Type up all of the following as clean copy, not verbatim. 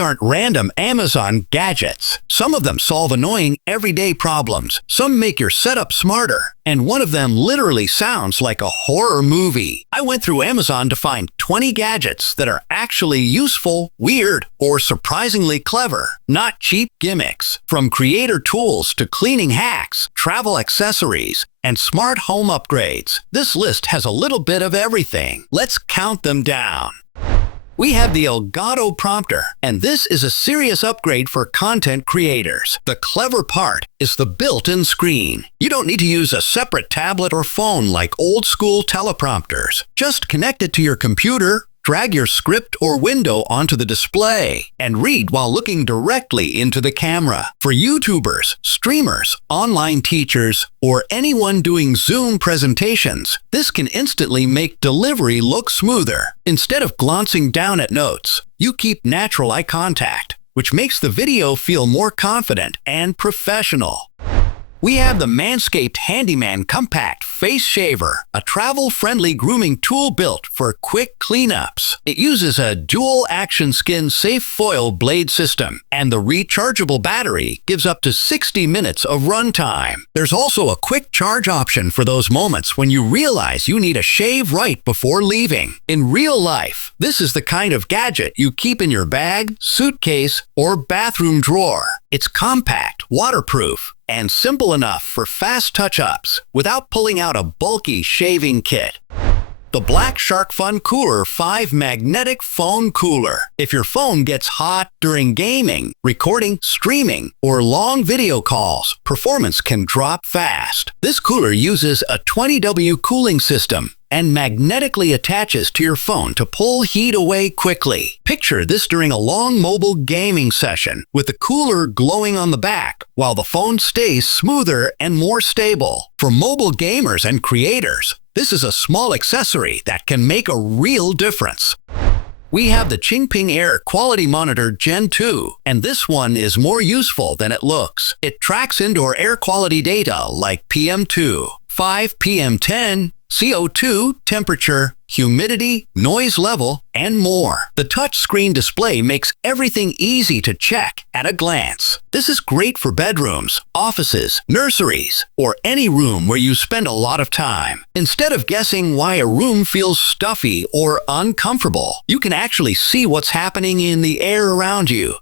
aren't random Amazon gadgets. Some of them solve annoying everyday problems. Some make your setup smarter. And one of them literally sounds like a horror movie. I went through Amazon to find 20 gadgets that are actually useful, weird, or surprisingly clever. Not cheap gimmicks. From creator tools to cleaning hacks, travel accessories, and smart home upgrades. This list has a little bit of everything. Let's count them down. We have the Elgato prompter, and this is a serious upgrade for content creators. The clever part is the built-in screen. You don't need to use a separate tablet or phone like old-school teleprompters. Just connect it to your computer, drag your script or window onto the display, and read while looking directly into the camera. For YouTubers, streamers, online teachers, or anyone doing Zoom presentations, this can instantly make delivery look smoother. Instead of glancing down at notes, you keep natural eye contact, which makes the video feel more confident and professional. We have the MANSCAPED Handyman Compact Face Shaver, a travel-friendly grooming tool built for quick cleanups. It uses a dual-action skin-safe foil blade system, and the rechargeable battery gives up to 60 minutes of runtime. There's also a quick charge option for those moments when you realize you need a shave right before leaving. In real life, this is the kind of gadget you keep in your bag, suitcase, or bathroom drawer. It's compact, waterproof, and simple enough for fast touch-ups without pulling out a bulky shaving kit. The Black Shark FunCooler 5 Magnetic Phone Cooler. If your phone gets hot during gaming, recording, streaming, or long video calls, performance can drop fast. This cooler uses a 20W cooling system and magnetically attaches to your phone to pull heat away quickly. Picture this during a long mobile gaming session, with the cooler glowing on the back, while the phone stays smoother and more stable. For mobile gamers and creators, this is a small accessory that can make a real difference. We have the Qingping Air Quality Monitor Gen 2, and this one is more useful than it looks. It tracks indoor air quality data like PM2, 5 PM10, CO2, temperature, humidity, noise level, and more. The touchscreen display makes everything easy to check at a glance. This is great for bedrooms, offices, nurseries, or any room where you spend a lot of time. Instead of guessing why a room feels stuffy or uncomfortable, you can actually see what's happening in the air around you.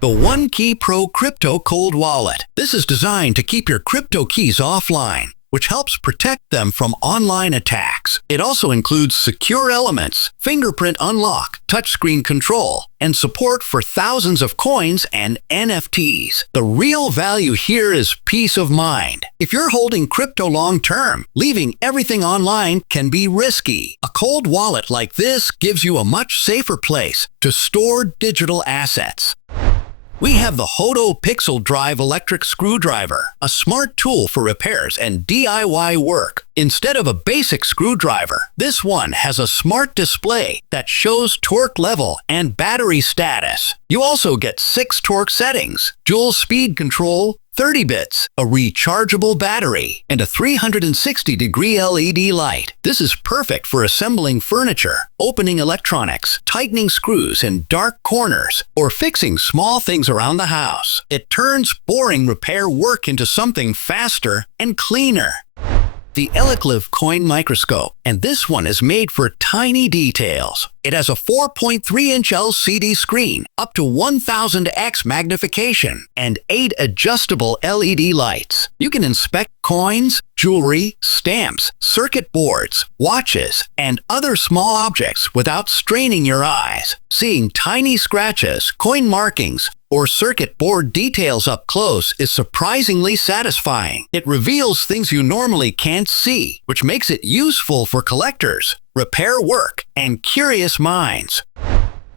The OneKey Pro Crypto Cold Wallet. This is designed to keep your crypto keys offline, which helps protect them from online attacks. It also includes secure elements, fingerprint unlock, touchscreen control, and support for thousands of coins and NFTs. The real value here is peace of mind. If you're holding crypto long-term, leaving everything online can be risky. A cold wallet like this gives you a much safer place to store digital assets. We have the HOTO PixelDrive electric screwdriver, a smart tool for repairs and DIY work. Instead of a basic screwdriver, this one has a smart display that shows torque level and battery status. You also get 6 torque settings, dual speed control, 30 bits, a rechargeable battery, and a 360-degree LED light. This is perfect for assembling furniture, opening electronics, tightening screws in dark corners, or fixing small things around the house. It turns boring repair work into something faster and cleaner. The Elikliv coin microscope, and this one is made for tiny details. It has a 4.3-inch LCD screen, up to 1000x magnification, and 8 adjustable LED lights. You can inspect coins, jewelry, stamps, circuit boards, watches, and other small objects without straining your eyes. Seeing tiny scratches, coin markings, or circuit board details up close is surprisingly satisfying. It reveals things you normally can't see, which makes it useful for collectors, repair work, and curious minds.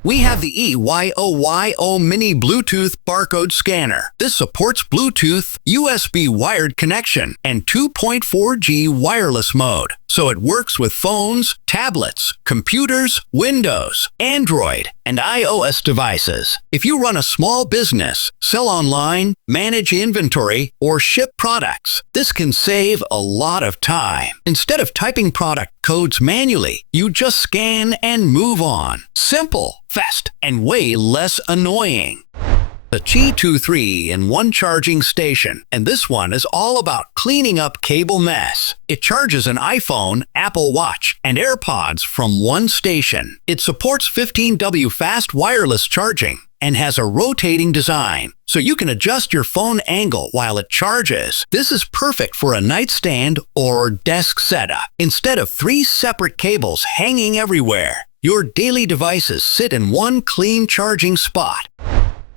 We have the Eyoyo Mini Bluetooth Barcode Scanner. This supports Bluetooth, USB wired connection, and 2.4G wireless mode. so it works with phones, tablets, computers, Windows, Android, and iOS devices. If you run a small business, sell online, manage inventory, or ship products, this can save a lot of time. Instead of typing product codes manually, you just scan and move on. Simple, fast, and way less annoying. The Qi 3-in-1 charging station, and this one is all about cleaning up cable mess. It charges an iPhone, Apple Watch, and AirPods from one station. It supports 15W fast wireless charging and has a rotating design, so you can adjust your phone angle while it charges. This is perfect for a nightstand or desk setup. Instead of 3 separate cables hanging everywhere, your daily devices sit in one clean charging spot.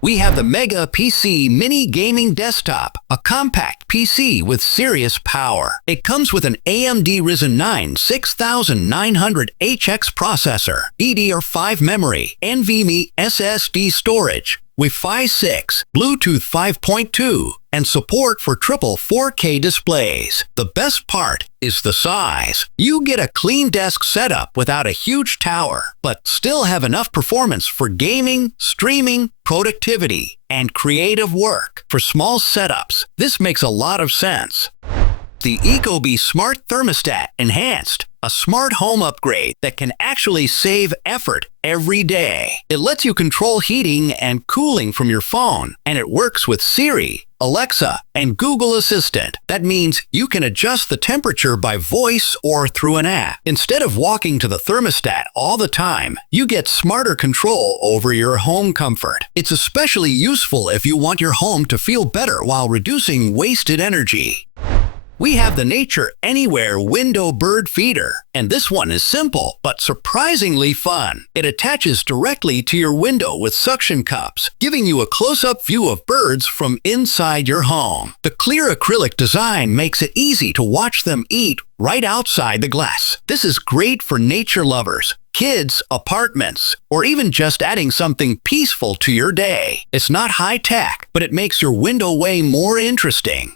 We have the MegaPC Mini Gaming Desktop, a compact PC with serious power. It comes with an AMD Ryzen 9 6900HX processor, DDR5 memory, NVMe SSD storage, Wi-Fi 6, Bluetooth 5.2, and support for triple 4K displays. The best part is the size. You get a clean desk setup without a huge tower, but still have enough performance for gaming, streaming, productivity, and creative work. For small setups, this makes a lot of sense. The Ecobee Smart Thermostat Enhanced, a smart home upgrade that can actually save effort every day. It lets you control heating and cooling from your phone, and it works with Siri, Alexa, and Google Assistant. That means you can adjust the temperature by voice or through an app. Instead of walking to the thermostat all the time, you get smarter control over your home comfort. It's especially useful if you want your home to feel better while reducing wasted energy. We have the Nature Anywhere Window Bird Feeder, and this one is simple but surprisingly fun. It attaches directly to your window with suction cups, giving you a close-up view of birds from inside your home. The clear acrylic design makes it easy to watch them eat right outside the glass. This is great for nature lovers, kids, apartments, or even just adding something peaceful to your day. It's not high-tech, but it makes your window way more interesting.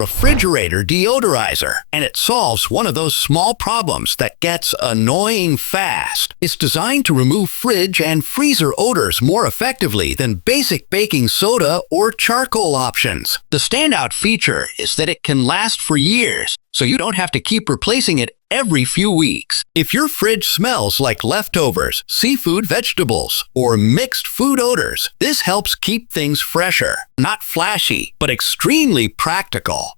Refrigerator Deodorizer, and it solves one of those small problems that gets annoying fast. It's designed to remove fridge and freezer odors more effectively than basic baking soda or charcoal options. The standout feature is that it can last for years, so you don't have to keep replacing it every few weeks. If your fridge smells like leftovers, seafood, vegetables, or mixed food odors, this helps keep things fresher. Not flashy, but extremely practical.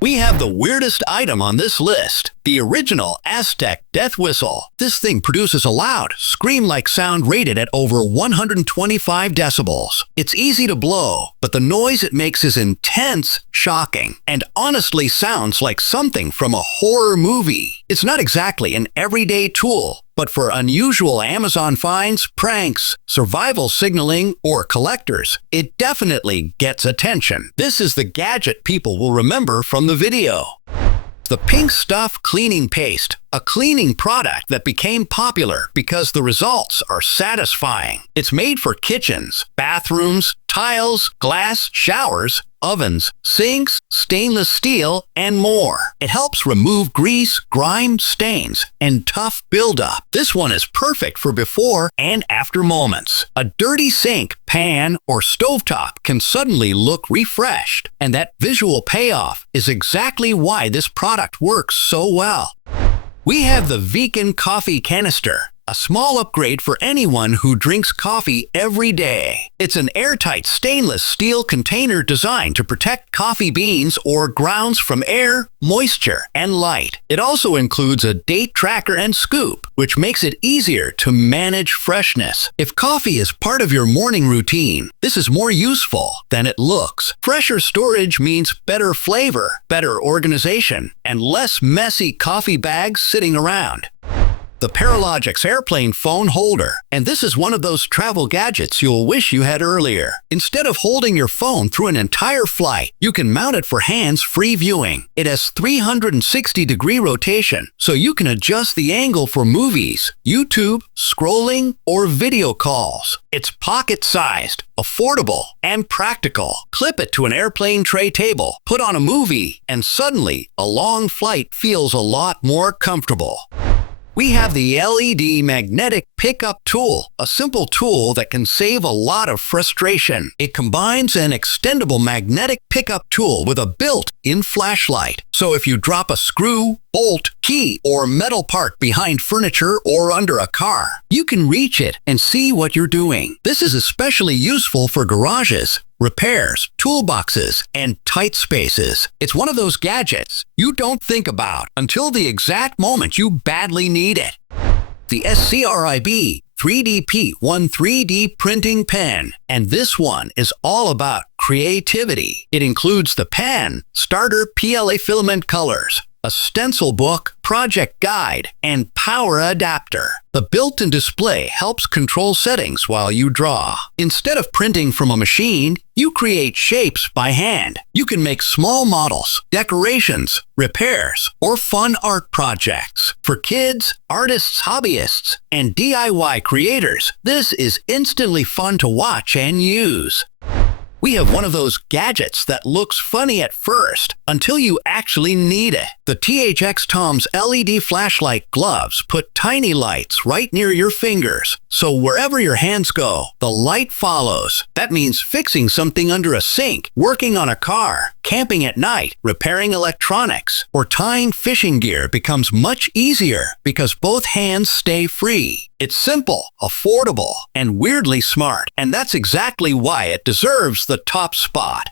We have the weirdest item on this list, the original Aztec death whistle. This thing produces a loud, scream-like sound rated at over 125 decibels. It's easy to blow, but the noise it makes is intense, shocking, and honestly sounds like something from a horror movie. It's not exactly an everyday tool, but for unusual Amazon finds, pranks, survival signaling, or collectors, it definitely gets attention. This is the gadget people will remember from the video. The Pink Stuff Cleaning Paste, a cleaning product that became popular because the results are satisfying. It's made for kitchens, bathrooms, tiles, glass, showers, ovens, sinks, stainless steel, and more. It helps remove grease, grime, stains, and tough buildup. This one is perfect for before and after moments. A dirty sink, pan, or stovetop can suddenly look refreshed, and that visual payoff is exactly why this product works so well. We have the Veken Coffee Canister, a small upgrade for anyone who drinks coffee every day. It's an airtight stainless steel container designed to protect coffee beans or grounds from air, moisture, and light. It also includes a date tracker and scoop, which makes it easier to manage freshness. If coffee is part of your morning routine, this is more useful than it looks. Fresher storage means better flavor, better organization, and less messy coffee bags sitting around. the Perilogics airplane phone holder. And this is one of those travel gadgets you'll wish you had earlier. Instead of holding your phone through an entire flight, you can mount it for hands-free viewing. It has 360-degree rotation, so you can adjust the angle for movies, YouTube, scrolling, or video calls. It's pocket-sized, affordable, and practical. Clip it to an airplane tray table, put on a movie, and suddenly, a long flight feels a lot more comfortable. We have the LED Magnetic Pickup Tool, a simple tool that can save a lot of frustration. It combines an extendable magnetic pickup tool with a built-in flashlight. So if you drop a screw, bolt, key, or metal part behind furniture or under a car, you can reach it and see what you're doing. This is especially useful for garages, repairs, toolboxes, and tight spaces. It's one of those gadgets you don't think about until the exact moment you badly need it. The SCRIB3D P1 3D printing pen. And this one is all about creativity. It includes the pen, starter PLA filament colors, a stencil book, project guide, and power adapter. The built-in display helps control settings while you draw. Instead of printing from a machine, you create shapes by hand. You can make small models, decorations, repairs, or fun art projects. For kids, artists, hobbyists, and DIY creators, this is instantly fun to watch and use. We have one of those gadgets that looks funny at first until you actually need it. The ThxToms LED flashlight gloves put tiny lights right near your fingers, so wherever your hands go, the light follows. That means fixing something under a sink, working on a car, camping at night, repairing electronics, or tying fishing gear becomes much easier because both hands stay free. It's simple, affordable, and weirdly smart, and that's exactly why it deserves the top spot.